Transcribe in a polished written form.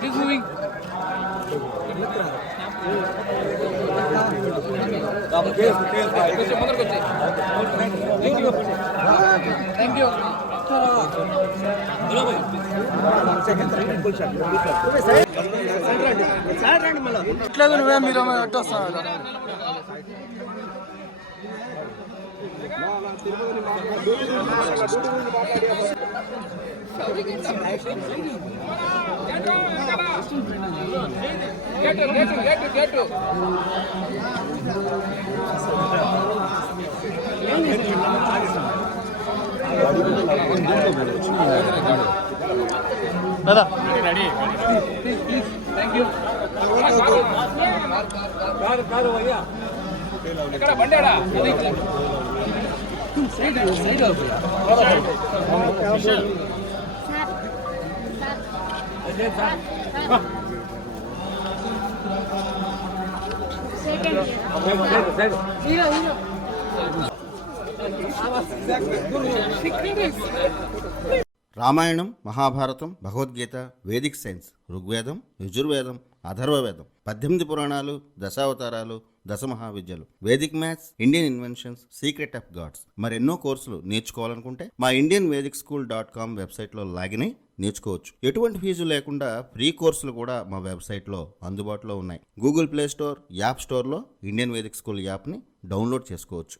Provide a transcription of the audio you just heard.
Please moving. Thank you. ఇట్లేదు నువ్వే మీరు ఎట్టు వస్తావు Ready. Please. Thank you. ఎక్కడ బండేడా side Ramayanam, Mahabharatam, Bhagavad Gita, Vedic science, Rigvedam, Yajurvedam, Atharvavedam, 18 పురాణాలు, దశావతారాలు, దశమహావిద్యలు, Vedic maths, Indian inventions, secret of gods, మరెన్నో కోర్సులు నేర్చుకోవాలనుకుంటే మా indianvedicSchool.com వెబ్సైట్లో లాగిన్ అయి నేర్చుకోవచ్చు. ఎటువంటి ఫీజు లేకుండా ఫ్రీ కోర్సులు కూడా మా వెబ్సైట్లో అందుబాటులో ఉన్నాయి. గూగుల్ ప్లే స్టోర్, యాప్ స్టోర్లో ఇండియన్ వేదిక్ స్కూల్ యాప్ని డౌన్లోడ్ చేసుకోవచ్చు.